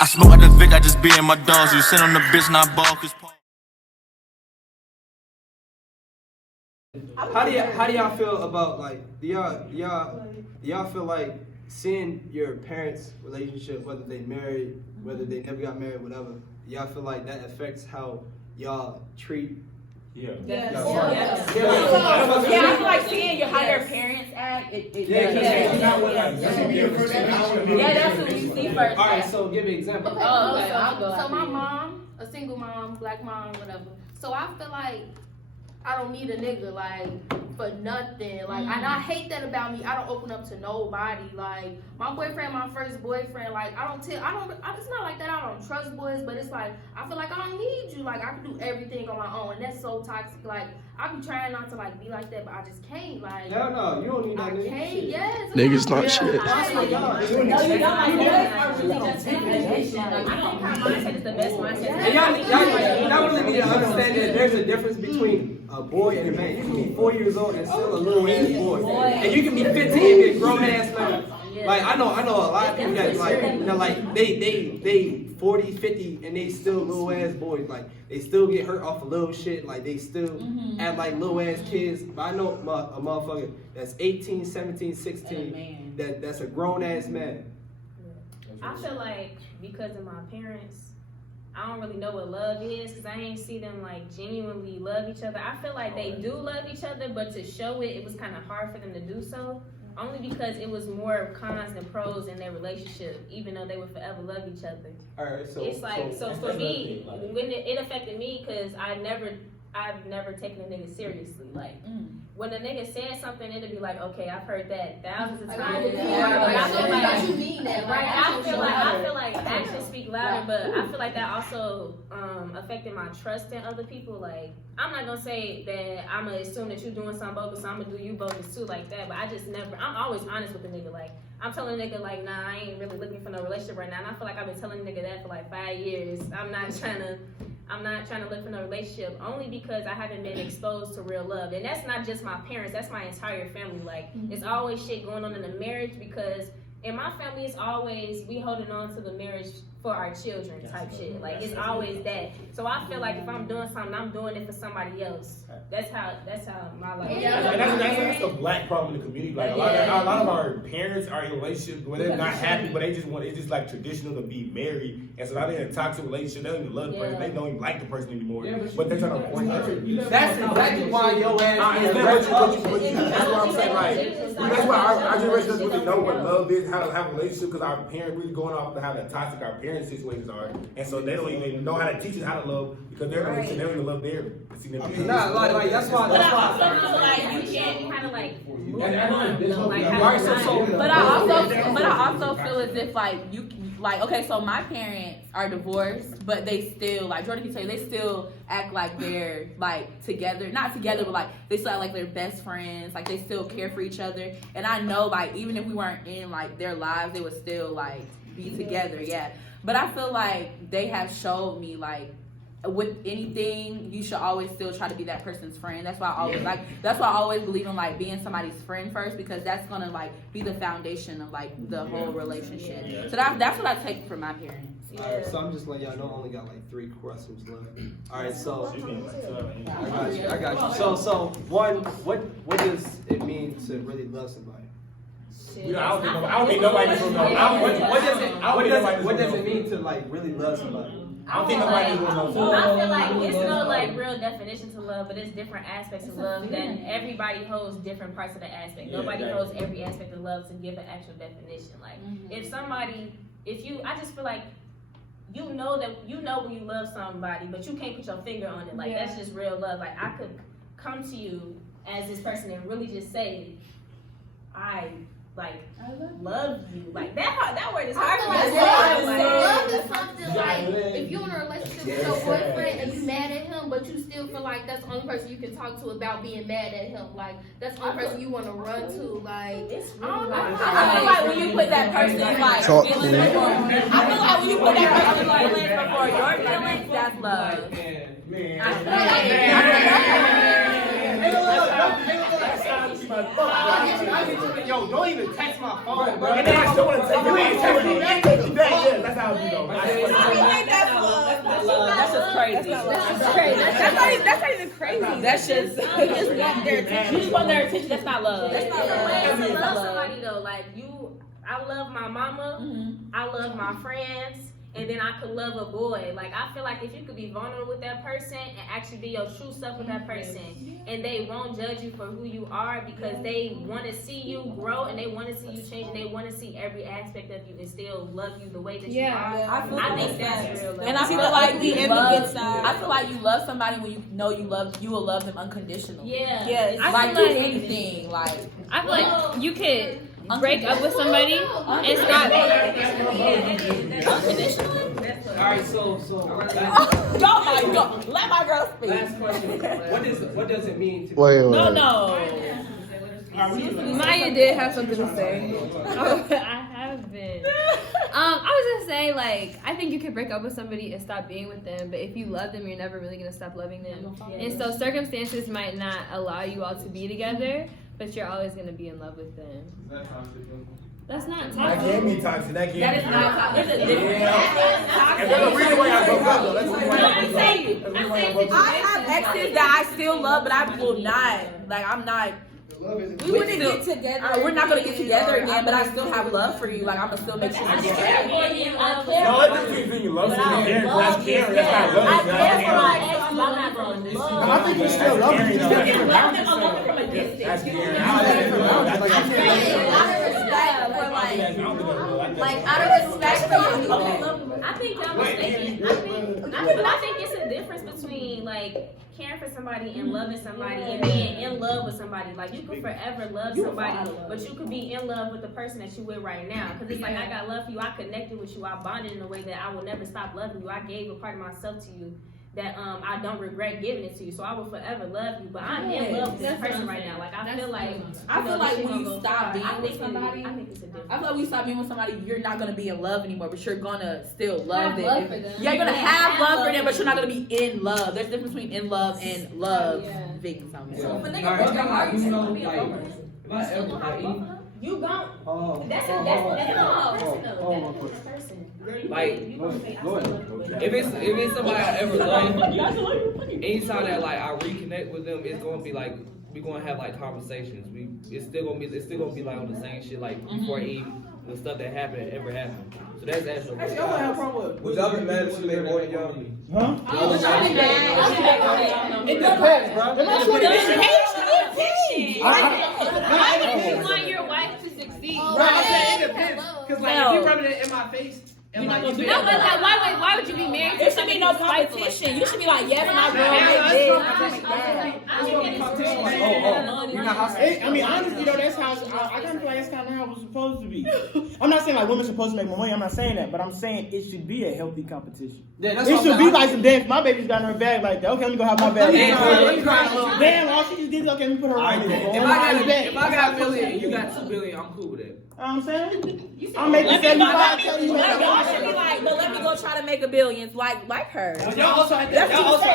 I smoke at the Vic, I just be in my dogs. You sit on the bitch, not ball, cause How do y'all feel about like do y'all feel like seeing your parents' relationship, whether they married, whether they never got married, whatever, do y'all feel like that affects how y'all treat? Yeah. Yes. Yeah, I feel like seeing how your parents act. Yeah, that's what we see first. All right, so give me an example. Okay, okay, I'll go so after my you. mom, a single mom, black mom, whatever. So I feel like I don't need a nigga like for nothing. Like, and I hate that about me. I don't open up to nobody. Like my boyfriend, my first boyfriend. Like it's not like that. I don't trust boys, but it's like I feel like I don't need you. Like I can do everything on my own, and that's so toxic. Like I be trying not to like be like that, but I just can't. Like No, you don't need I that nigga. can't. Yes. Niggas not shit. No, you don't. Like that's really just definition. Like I think our mindset is the best mindset. And y'all really need to understand that there's a difference between a boy and a man. You can be 4 years old and still a little ass boy, and you can be 15 and be a grown ass man. Like I know a lot of people that like they 40, 50 and they still little ass boys. Like they still get hurt off of little shit. Like they still act like little ass kids. But I know a motherfucker that's 18, 17, 16 that's a grown ass man. I feel like because of my parents, I don't really know what love is because I ain't see them like genuinely love each other. I feel like they do love each other, but to show it was kind of hard for them to do so. Only because it was more cons than pros in their relationship, even though they would forever love each other. All right, so It's like so for me, when it affected me because I've never taken a nigga seriously. Like when a nigga said something, it'd be like, okay, I've heard that thousands of times. I feel like actions speak louder, but I feel like that also affected my trust in other people. Like I'm not gonna say that I'm gonna assume that you're doing something bogus, so I'm gonna do you bogus too, like that. But I'm always honest with the nigga. Like I'm telling a nigga like, nah, I ain't really looking for no relationship right now. And I feel like I've been telling a nigga that for like 5 years. I'm not trying to look for no relationship only because I haven't been exposed to real love. And that's not just my parents, that's my entire family. Like it's always shit going on in the marriage because in my family it's always we holding on to the marriage for our children type shit. Like it's always that. So I feel like if I'm doing something, I'm doing it for somebody else. That's how my life is. That's the black problem in the community. Like a lot of our parents are in relationships where they're not happy, but it's just like traditional to be married. And so now they're in a toxic relationship. They don't even love the person. They don't even like the person anymore. But they're trying to point out. That's exactly why your ass is that's what I'm saying. Like that's why our generation doesn't really know what love is, how to have a relationship, because our parents really going off to how the toxic our parents' situations are, and so they don't even know how to teach us how to love because they're not even love their significant. Nah, like that's why. But I also feel like you can't kind of like move on. But I also feel as if like you like okay, so my parents are divorced, but they still like Jordan can tell you they still act like they're like together, not together, but like they still act like they're best friends, like they still care for each other. And I know like even if we weren't in like their lives, they would still like be together, yeah. But I feel like they have showed me like with anything, you should always still try to be that person's friend. That's why I always that's why I always believe in like being somebody's friend first, because that's gonna like be the foundation of like the whole relationship. So that's what I take from my parents. Alright, so I'm just letting y'all know I only got like 3 questions left. Alright, so I got you. So one, what does it mean to really love somebody? I don't think nobody will know. What does it mean to like really love somebody? I don't think nobody will know. I feel like it's no like real definition to love, but it's different aspects of love that everybody holds different parts of the aspect. Nobody holds every aspect of love to give an actual definition. Like I just feel like you know when you love somebody, but you can't put your finger on it. Like that's just real love. Like I could come to you as this person and really just say, I love you. Like that word is hard for me. Love is something like if you're in a relationship with your boyfriend and you mad at him, but you still feel like that's the only person you can talk to about being mad at him. Like that's the only person you want to run to. Like I don't know. I feel like when you put that person like feelings before, I feel like when you put that person feelings before your feelings, that's love. Yo, don't even text my phone, bro. And then I still want to take you. That's how you know. crazy. That's crazy. That's not even crazy. That's just you just want their attention. You just want their attention. That's not love. That's not love. I love somebody though. Like I love my mama. I love my friends. And then I could love a boy. Like, I feel like if you could be vulnerable with that person and actually be your true self with that person, and they won't judge you for who you are because they want to see you grow and they want to see you change and they want to see every aspect of you and still love you the way that you are. I think that's real love. And I feel like I feel like you love somebody when you know you will love them unconditionally. Yeah. Yes. Like do anything. Like I feel like you could break up with somebody and stop. Unconditionally? Alright, so Oh my God. Let my girl speak. last question. What does it mean to be Wait. No. Maya did have something to say. I haven't. I was gonna say, like, I think you could break up with somebody and stop being with them, but if you love them, you're never really gonna stop loving them. And so circumstances might not allow you all to be together, but you're always gonna be in love with them. That's not That toxic. gave me toxic. That gave That me is not toxic. There's a difference. And there's a reason why I broke up though. That's the reason why I broke up. That's the reason why I broke I up. have exes that I still love, but I will not. Like, I'm not. We wouldn't get together. We're not gonna get together again, but I still have love for you. Like, I'm gonna still make sure you get back. No, it's just between you love someone and caring. That's caring. That's not I love. care for my ex, I'm not gonna love. I think you still love them. You still give them Love them, I love them from a distance. That's Like, out of respect for you. I think y'all mistaken. I think it's a difference between like caring for somebody and loving somebody and being in love with somebody. Like you could forever love somebody, but you could be in love with the person that you with right now. Because it's like I got love for you, I connected with you, I bonded in a way that I will never stop loving you. I gave a part of myself to you that I don't regret giving it to you. So I will forever love you. But I'm in love with this person right now. Like I feel like when you stop being with somebody, I think it's a difference. I feel like when you stop being with somebody, you're not gonna be in love anymore, but you're gonna still love them. love for them. Yeah, you're gonna have love for them, but you're not gonna be in love. There's a difference between in love and loving something. So, if I ever had You gon' Oh, that's oh, a that's oh, personal. oh, That's a person. Like, You gonna say, I go ahead. love you. if it's somebody I ever loved, anytime that like I reconnect with them, it's gonna be like we're gonna have like conversations. It's still gonna be like on the same shit like before the stuff that happened ever happened. So that's actually. Would y'all be mad if she made more than y'all? Huh? It depends, bro. You want your wife to succeed. Right, it depends. Cause like if you rubbing it in my face, and like you No, but like, why would you be married to There should be somebody no who's spiteful like competition. that? You should be like, yes, my girl, I mean, honestly, though, that's how I kind of feel like that's kind of how it's supposed to be. I'm not saying like women supposed to make more money. I'm not saying that, but I'm saying it should be a healthy competition. Yeah, that's It should be like some damn. My baby's got in her bag like that. Okay, let me go have my bag. Damn, all she just did is okay. Let me put her right there. If I got $1 billion and you got $2 billion, I'm cool with that. You know what I'm saying? I'm making 75. Tell you Y'all should be like, but let me go try to make $1 billion like her. Y'all also have to, That's what I'm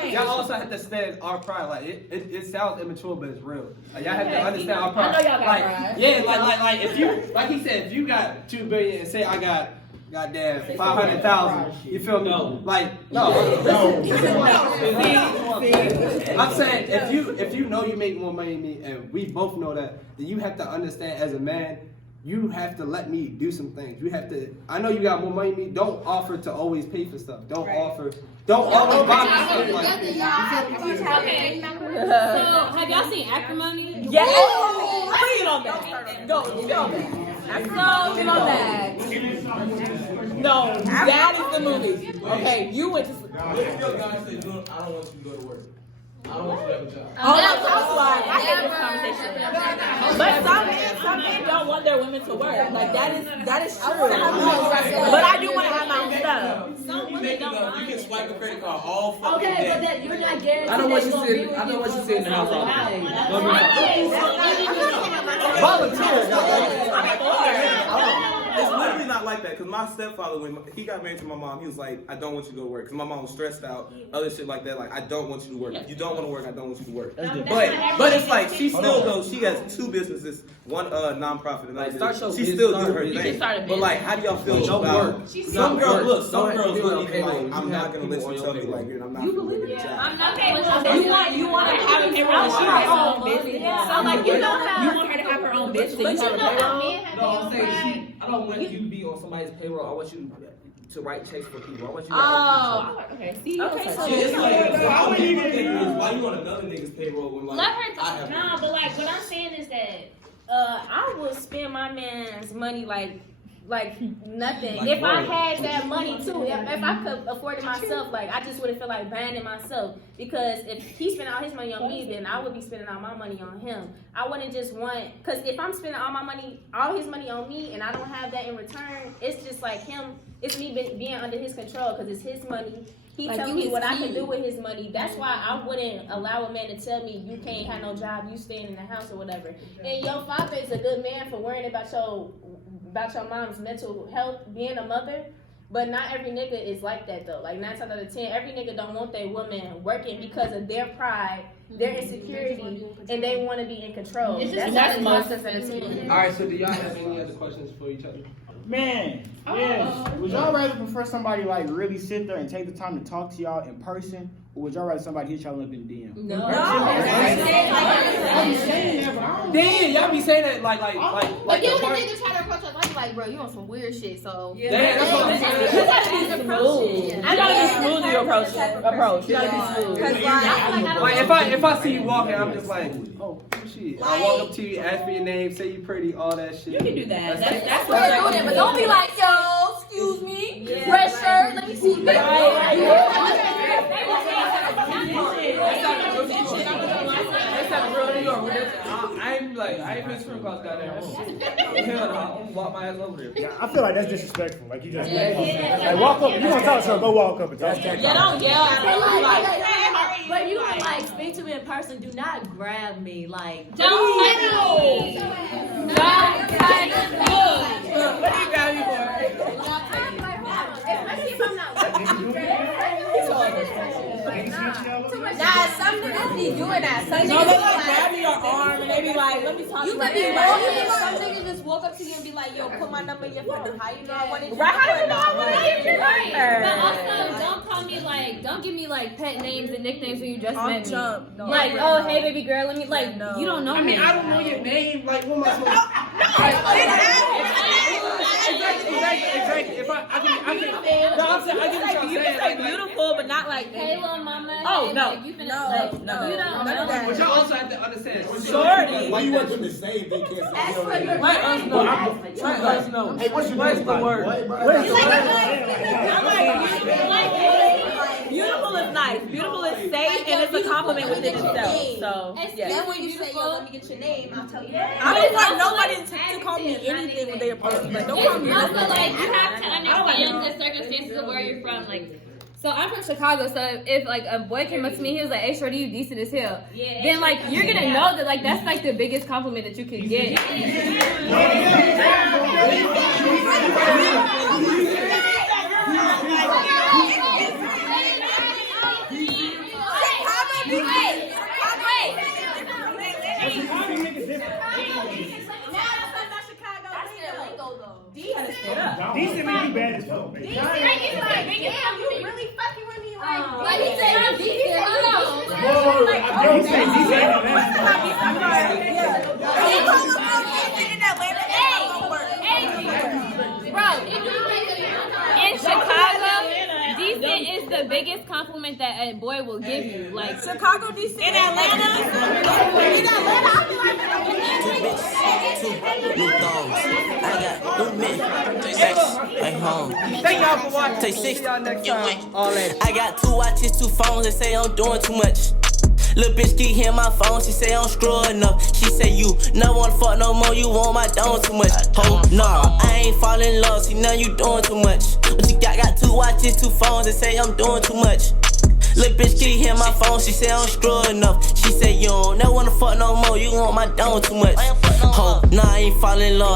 saying. y'all also have to stand our pride. Like it sounds immature, but it's real. Like, y'all have to understand our pride. I know y'all got like, pride. Yeah, like if you, like he said, if you got $2 billion and say I got, goddamn 500,000, you feel me? Like no. I'm saying if you know you make more money than me, and we both know that, then you have to understand as a man. You have to let me do some things. You have to. I know you got more money than me. Don't offer to always pay for stuff. Don't always buy me stuff like this. Okay. So, have y'all seen Acrimony? Yeah. Get on that. Go, get on that. So, get on that. No, that is the movie. Okay, you went to. I don't want you to go to work. I don't want you to have a job. Oh, that's housewives. I hate this conversation. But some men don't want their women to work. Like that is true. But I do want to have my own stuff. Some women don't You mind can it. swipe a credit card all fucking Okay, but day. that you're not guaranteed. I know what you said in the house all the time. Volunteer. It's literally not like like that, cause my stepfather, when he got married to my mom, he was like, I don't want you to go to work, cause my mom was stressed out, other shit like that. Like, I don't want you to work. If you don't want to work, I don't want you to work. But it's like she still goes. She has 2 businesses, one nonprofit, and Like, another. start She your still business, do her start thing. start a But like, how do y'all feel Don't about? work. Some girls, look, some Don't girls do it on look even payroll. like, I'm You not have gonna people let on you your tell me payroll. like, you're not gonna get a job. I'm not okay. You want to have a payroll. She has her own business. So like you know how You want her to have her own business. But you know how men have No, I'm their saying pride. I don't want you to be on somebody's payroll. I want you to write checks for people. I want you to Oh, okay. See, Okay, so Shit, it's like, Why would you do that? why you on another nigga's payroll when like let I her have no, but like what I'm saying is that I will spend my man's money like nothing. Like if I what? had that money too, if I could afford it myself, like I just wouldn't feel like buying it myself. Because if he spent all his money on me, then I would be spending all my money on him. I wouldn't just want, because if I'm spending all his money on me, and I don't have that in return, it's just like him. It's me being under his control because it's his money. He Like, tells you me his what I key. can do with his money. That's why I wouldn't allow a man to tell me you can't have no job, you staying in the house or whatever. And your father is a good man for worrying about your mom's mental health, being a mother. But not every nigga is like that though. Like 9 times out of 10, every nigga don't want their woman working because of their pride, their insecurity, and they want to be in control. That's most of the All right, so do y'all have any other questions for each other? Man, yes. Would y'all rather prefer somebody like really sit there and take the time to talk to y'all in person, or would y'all rather somebody hit y'all up in DM? No. I'm saying that, but I don't. Damn, y'all be saying that like But you the the part. nigga try to approach us, I be like, bro, you on some weird shit, so. Damn, that's what I'm saying. You gotta be smooth. I gotta be smooth in your approach. You gotta be smooth. Like if I see you walking, I'm just like, oh shit. I walk up to you, ask for your name, say you pretty, all that shit. You can do that. That's We're what doing it, but don't be like, yo, excuse me, red shirt, let me see you. I ain't been screwed across goddamn room. Hell no, I'm gonna walk my ass over there. Yeah, I feel like that's disrespectful. Like you just like walk up. You gonna talk to her? Go walk up and talk to her. Yeah, don't yell. But you can like speak to me in person. Do not grab me. Like, Don't me. What do you got me for? Especially if I'm not working. nah, some niggas be doing that. Some No, niggas they be like like, grab your arm and they be like, let me talk you to could you. be rolling. Some niggas just walk up to you and be like, yo, put my number in your phone. How you know I wanted you? Right? How do you know I wanted you? But also, don't call me like, don't give me like pet names and nicknames when you just met me. No. Like, oh hey baby girl, let me like, No. you don't know I me. mean, I don't know your name. Like, what am I Exactly. If I can. No, I'm saying I get what y'all You saying. can say beautiful, but not like Hey little mama. Oh, hey, no. like, you finna, No, like, no. you don't None of know. that. But y'all also have to understand. Shorty. Why you want them to say if they can't say Ask for your your name? Let us know. Let us know. Hey, what's your What's name? the word? What is beautiful is nice. Beautiful is safe and it's a compliment within itself. So yeah. Then when you say, yo, let me get your name, I'll tell you. I don't want nobody to call me anything when they approach me. Like, don't call me Also, nothing. like, you have to understand the circumstances of where you're from. Like, so I'm from Chicago, so if like a boy came up to me, he was like, "Hey, shorty, you decent as hell." Yeah, then like you're gonna know that like that's like the biggest compliment that you could get. Decent mean you bad as fuck, man. You really fucking with me, like. But he said I'm decent. He said decent. In Chicago, decent is the biggest compliment that a boy will give you. Like Chicago DC in Atlanta. New dogs. I got new men. Sex. Ain't home. Thank y'all for watching. Take We'll 6. see y'all next time. All that. I got 2 watches, 2 phones. They say I'm doing too much. Lil' bitch keep hitting my phone. She say I'm screwing enough. She say you not wanna fuck no more. You want my dome too much. Oh nah, I ain't fall in love. See now you doing too much. But you got 2 watches, 2 phones. They say I'm doing too much. Lil' bitch keep hitting my phone. She say I'm screwing enough. She say you don't never wanna fuck no more. You want my dome too much. Oh nah, I ain't fall in love.